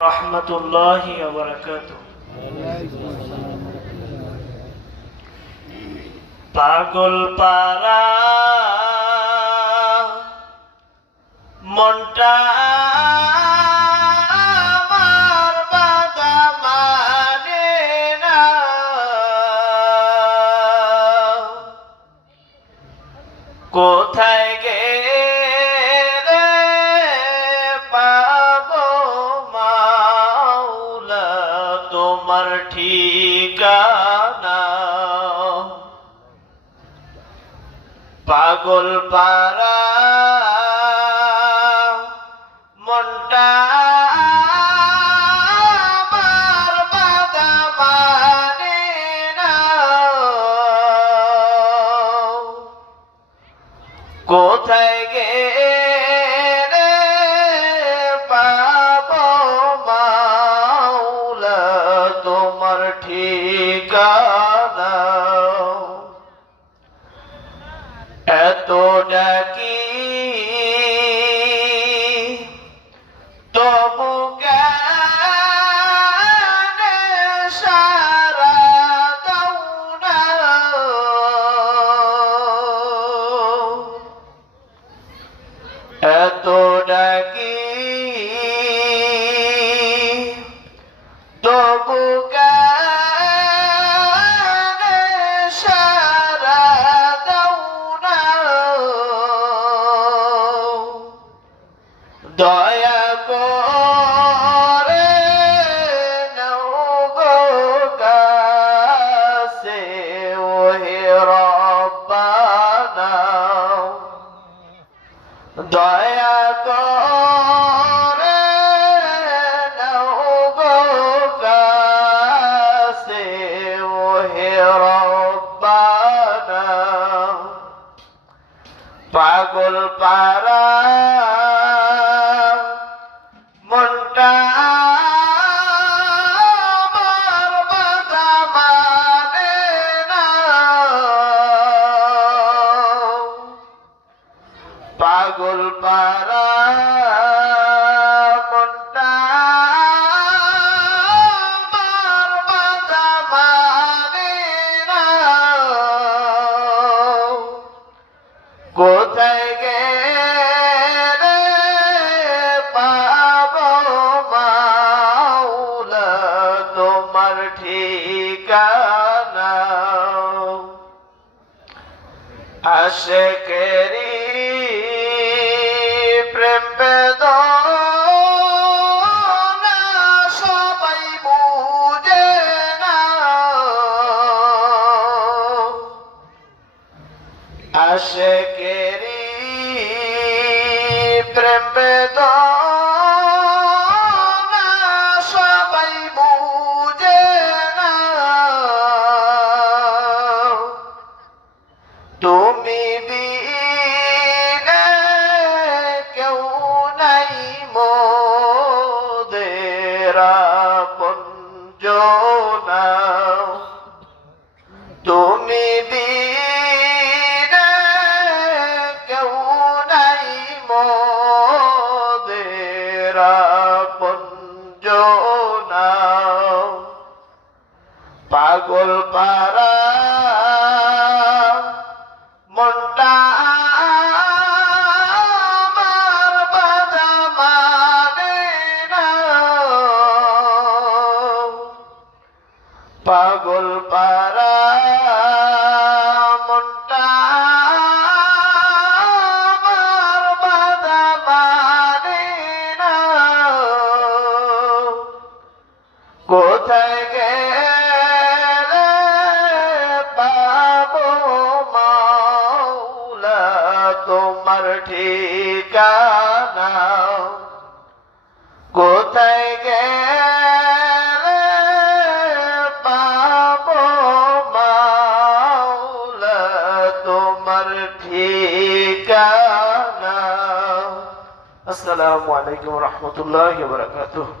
রহমতুল্লাহি ওয়া বারাকাতুহু। পাগল পারা মনটা আমার বাধা মানে না, কোথায় গেলে পাবো মাওলা তোমার ঠিকানা। পাগল পারা মনটা আমার বাধা মানে না, কোথায় গেলে পাবো মাওলা তোমার ঠিকানা। এত ডাকি তবু কেন সারা দাও না, এত ডাকি তবু কেন সারা দাও না, দয়া করে নাও গো কাছে ওহে রব্বানা, দয়া করে নাও গো কাছে ওহে রব্বানা। পাগল পারা মনটা আমার বাধা মানে না, পাগল পারা মনটা আমার বাধা মানে না, কোথায় গেলে পাবো মাওলা তোমার ঠিকানা। আশিকেরি প্রেম বেদনা সবাই বুঝে না, আশিকেরি প্রেম বেদনা সবাই বুঝে না, তুমি বিনে কেউ নাই মোদের আপনজনা, তুমি বিনে কেউ নাই মোদের আপনজনা। পাগল পারা মনটা আমার বাধা মানে না, পাগল পারা মনটা আমার বাধা মানে না, কোথায় গেলে পাবো মাওলা তোমার ঠিকানা, কোথায় গেলে পাবো মাওলা তোমার ঠিকানা। আসসালামু আলাইকুম ওয়া রাহমাতুল্লাহি ওয়া বারাকাতুহু।